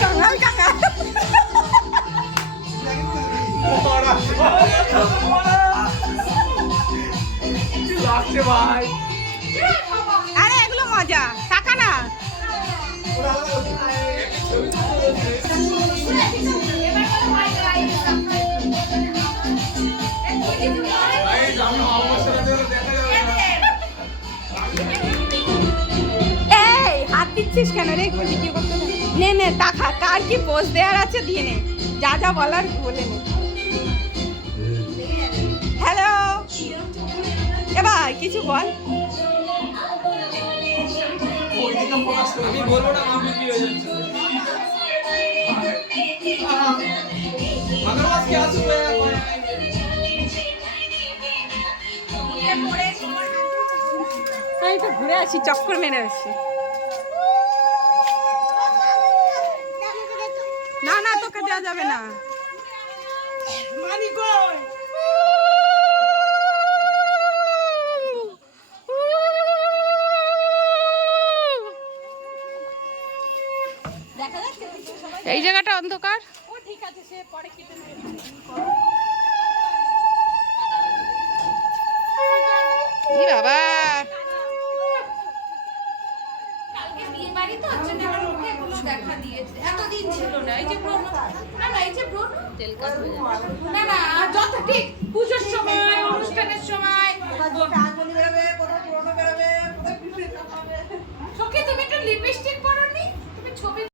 কাঙাল কাঙাল ভাই আরে এগুলো মজা টাকা না এই হাত দিচ্ছিস কেন রে ভিডিও করতে নে নে টাকা কার কি পোস্ট দেওয়ার আছে দিয়ে নে যা যা বলার বলে নে হ্যালো এবার কিছু বল আমি বলবো না আমি কি হয়ে যাচ্ছে मगरमच्छ क्या सुबह আমি তো ঘুরে আসি চক্কর মেরে আসি না না তোকে দেওয়া যাবে না এই জায়গাটা অন্ধকার ও ঠিক আছে সে পরে কেটে নেবে ই বাবা কালকে বিয়ে বাড়ি তো হচ্ছে না আমার মুখে এগুলো দেখা দিয়েছে এতদিন ছিল না এই যে ব্রণ না না এই যে ব্রণ তেল কাজ হয়ে যাবে না না যত ঠিক পুজোর